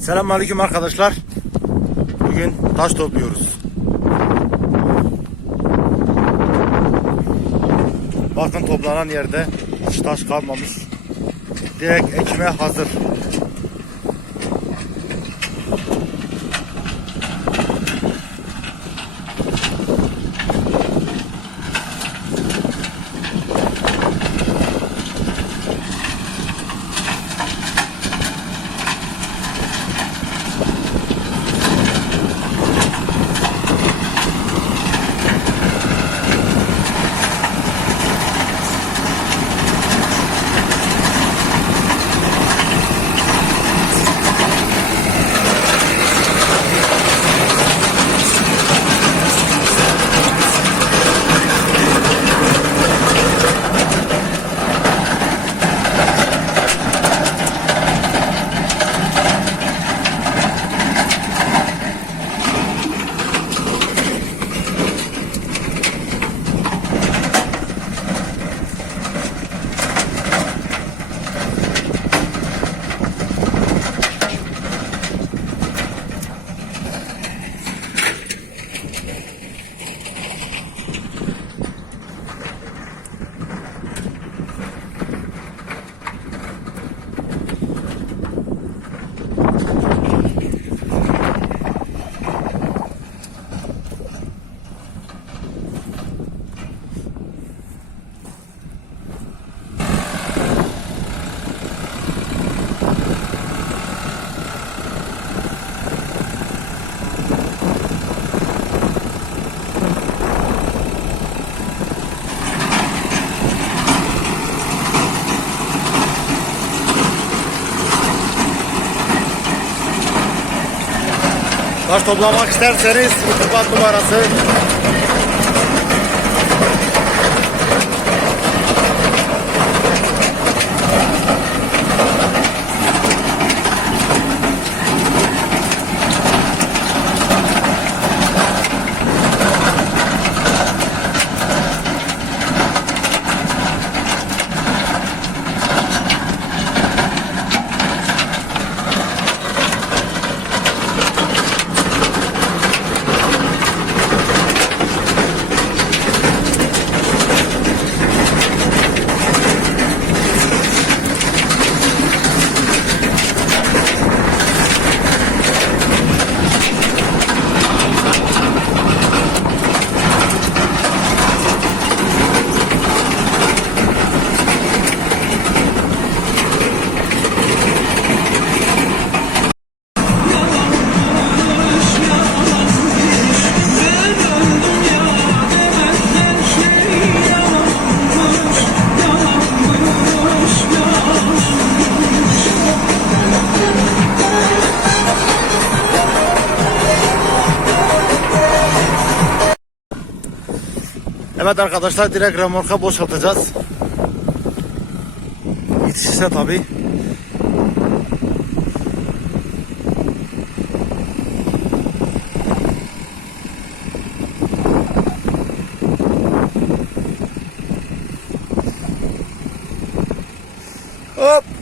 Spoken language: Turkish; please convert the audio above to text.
Selamünaleyküm arkadaşlar. Bugün taş topluyoruz. Bakın toplanan yerde hiç taş kalmamış. Direkt ekime hazır. Taş toplamak isterseniz irtibat numarası Evet arkadaşlar direkt remorka boşaltacağız. Yetişirse tabii. Hop.